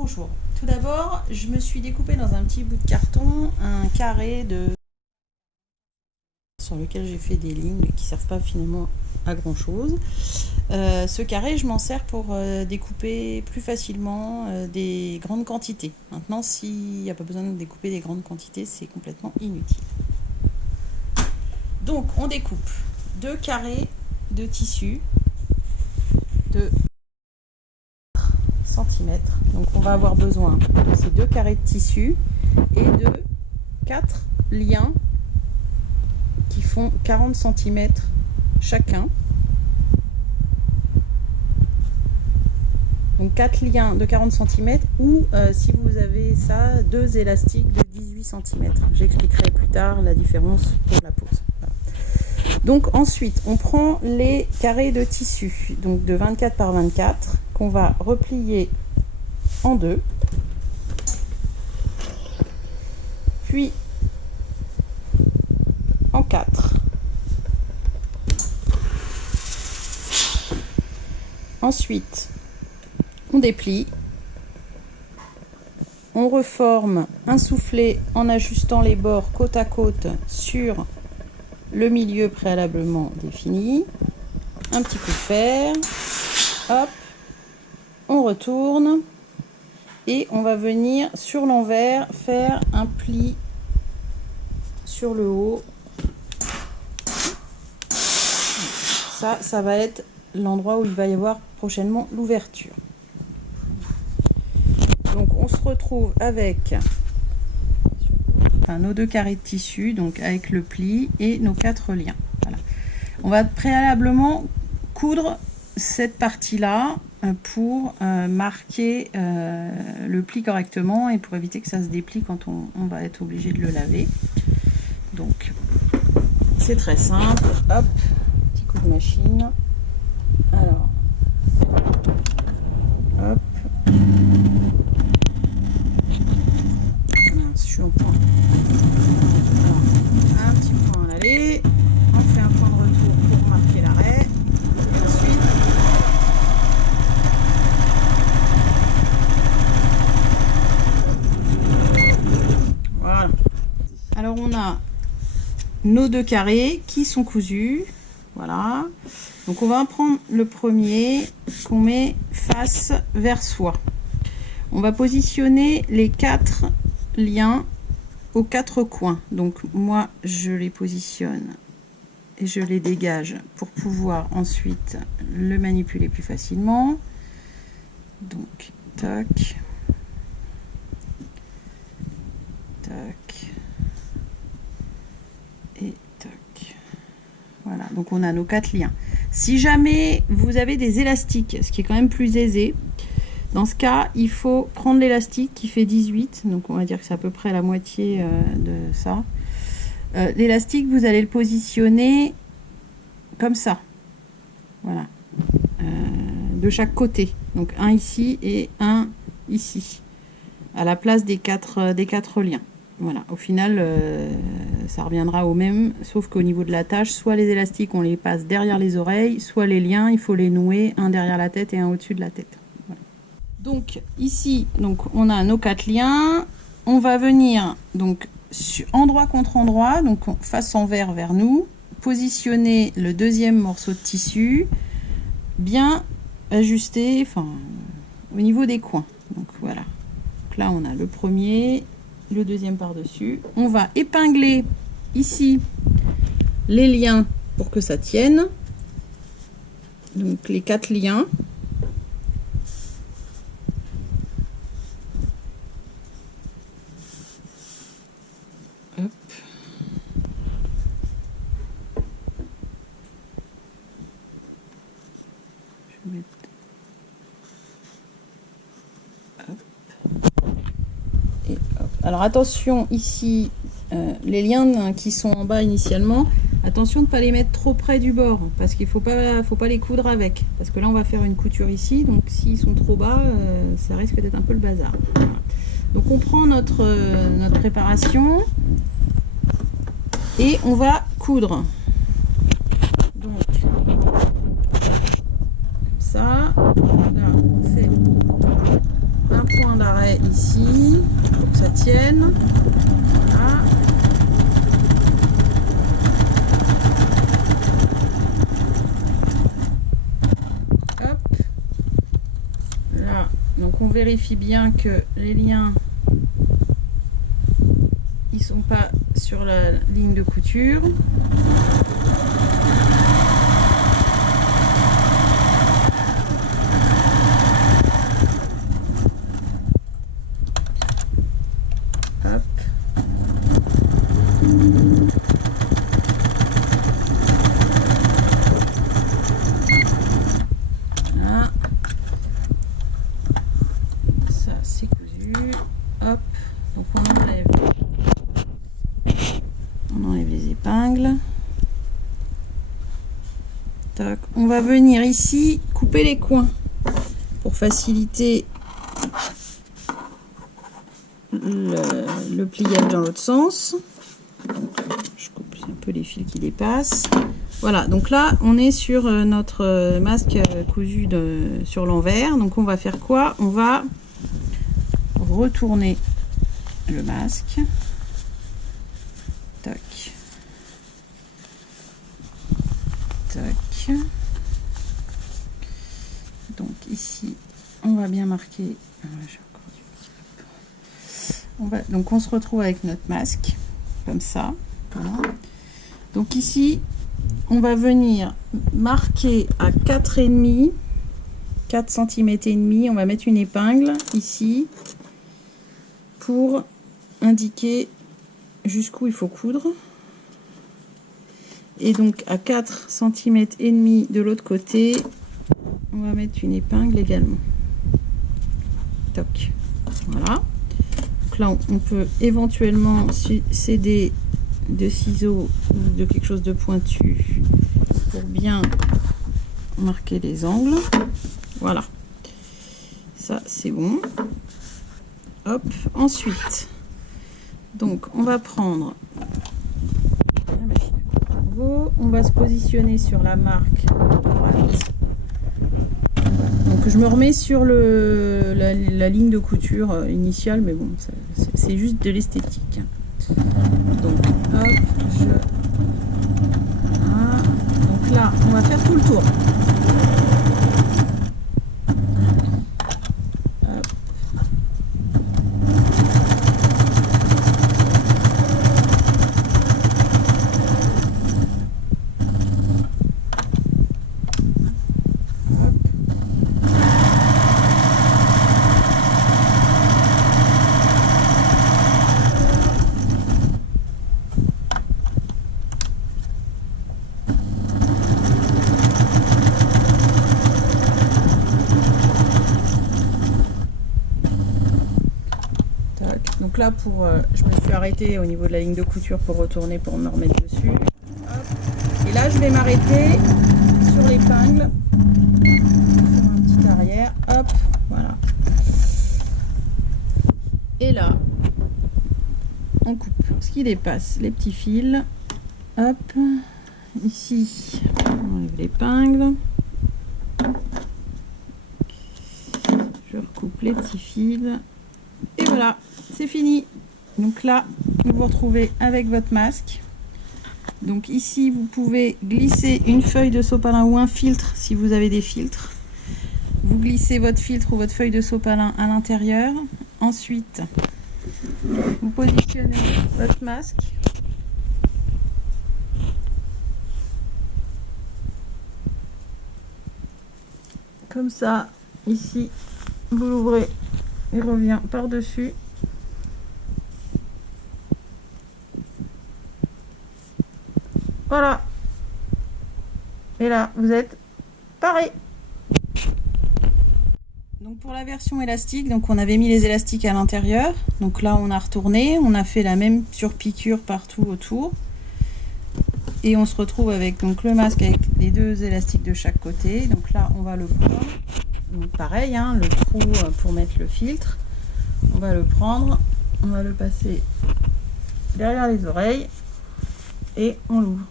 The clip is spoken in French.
bonjour. Tout d'abord, je me suis découpé dans un petit bout de carton un carré sur lequel j'ai fait des lignes qui ne servent pas finalement à grand chose. Ce carré, je m'en sers pour découper plus facilement des grandes quantités. Maintenant, s'il n'y a pas besoin de découper des grandes quantités, c'est complètement inutile. Donc, on découpe 2 carrés de tissu de centimètres. Donc, on va avoir besoin de ces 2 carrés de tissu et de 4 liens qui font 40 cm chacun. Donc 4 liens de 40 cm ou si vous avez ça, 2 élastiques de 18 cm. J'expliquerai plus tard la différence pour la pose. Voilà. Donc ensuite, on prend les carrés de tissu, donc de 24 par 24, qu'on va replier en 2. Puis en 4. Ensuite, on déplie, on reforme un soufflet en ajustant les bords côte à côte sur le milieu préalablement défini. Un petit coup de fer, hop, on retourne et on va venir sur l'envers faire un pli sur le haut. Ça va être l'endroit où il va y avoir prochainement l'ouverture. Donc on se retrouve avec nos 2 carrés de tissu, donc avec le pli et nos 4 liens. Voilà. On va préalablement coudre cette partie-là pour marquer le pli correctement et pour éviter que ça se déplie quand on va être obligé de le laver. Donc c'est très simple. Hop, petit coup de machine. Alors, hop. Je suis au point. Alors, un petit point à l'aller. On fait un point de retour pour marquer l'arrêt. Et ensuite, voilà. Alors on a nos 2 carrés qui sont cousus. Voilà. Donc on va prendre le premier qu'on met face vers soi. On va positionner les 4 liens aux 4 coins. Donc moi je les positionne et je les dégage pour pouvoir ensuite le manipuler plus facilement. Donc tac, tac et tac. Voilà, donc on a nos 4 liens. Si jamais vous avez des élastiques, ce qui est quand même plus aisé, dans ce cas, il faut prendre l'élastique qui fait 18, donc on va dire que c'est à peu près la moitié de ça. L'élastique, vous allez le positionner comme ça, voilà, de chaque côté. Donc un ici et un ici, à la place des 4 liens. Voilà, au final, ça reviendra au même, sauf qu'au niveau de la tâche, soit les élastiques, on les passe derrière les oreilles, soit les liens, il faut les nouer, un derrière la tête et un au-dessus de la tête. Voilà. Donc ici, donc on a nos 4 liens. On va venir donc endroit contre endroit, donc face envers vers nous, positionner le deuxième morceau de tissu, bien ajusté, enfin au niveau des coins. Donc voilà. Donc là on a le premier, le deuxième par-dessus. On va épingler ici les liens pour que ça tienne. Donc les 4 liens. Hop. Je vais mettre... Hop. Et hop. Alors attention ici, les liens qui sont en bas initialement, attention de ne pas les mettre trop près du bord parce qu'il faut pas les coudre avec, parce que là on va faire une couture ici, donc s'ils sont trop bas, ça risque d'être un peu le bazar. Voilà. Donc on prend notre préparation et on va coudre. Donc ça, là on fait un point point d'arrêt ici pour que ça tienne. Voilà. Hop. Là, donc on vérifie bien que les liens ils sont pas sur la ligne de couture. Hop. Voilà. Ça c'est cousu. Hop. Donc on enlève les épingles. Tac. On va venir ici couper les coins pour faciliter le pliage dans l'autre sens. Je coupe un peu les fils qui dépassent. Voilà, donc là on est sur notre masque cousu sur l'envers. Donc on va faire quoi? On va retourner le masque. Tac. Tac. Donc ici on va bien marquer. Donc on se retrouve avec notre masque comme ça. Voilà. Donc ici on va venir marquer à 4,5 4 cm et demi. On va mettre une épingle ici pour indiquer jusqu'où il faut coudre. Et donc à 4 cm et demi de l'autre côté, on va mettre une épingle également. Toc. Voilà. Donc là on peut éventuellement céder de ciseaux ou de quelque chose de pointu pour bien marquer les angles. Voilà. Ça c'est bon. Hop. Ensuite, donc on va prendre la machine à coudre nouveau. On va se positionner sur la marque droite. Donc je me remets sur la ligne de couture initiale, mais bon, c'est juste de l'esthétique. Donc hop, voilà. Donc là, on va faire tout le tour. Donc là, je me suis arrêtée au niveau de la ligne de couture pour retourner pour me remettre dessus. Hop. Et là, je vais m'arrêter sur l'épingle, sur un petit arrière. Hop, voilà. Et là, on coupe ce qui dépasse, les petits fils. Hop, ici, on enlève l'épingle. Je recoupe les petits fils. Et voilà, c'est fini. Donc là, vous vous retrouvez avec votre masque. Donc ici, vous pouvez glisser une feuille de sopalin ou un filtre si vous avez des filtres. Vous glissez votre filtre ou votre feuille de sopalin à l'intérieur. Ensuite, vous positionnez votre masque. Comme ça, ici, vous l'ouvrez. Il revient par-dessus. Voilà. Et là, vous êtes paré. Donc pour la version élastique, donc on avait mis les élastiques à l'intérieur. Donc là, on a retourné, on a fait la même surpiqûre partout autour. Et on se retrouve avec donc le masque avec les deux élastiques de chaque côté. Donc là, on va le prendre. Donc pareil, hein, le trou pour mettre le filtre. On va le prendre, on va le passer derrière les oreilles et on l'ouvre.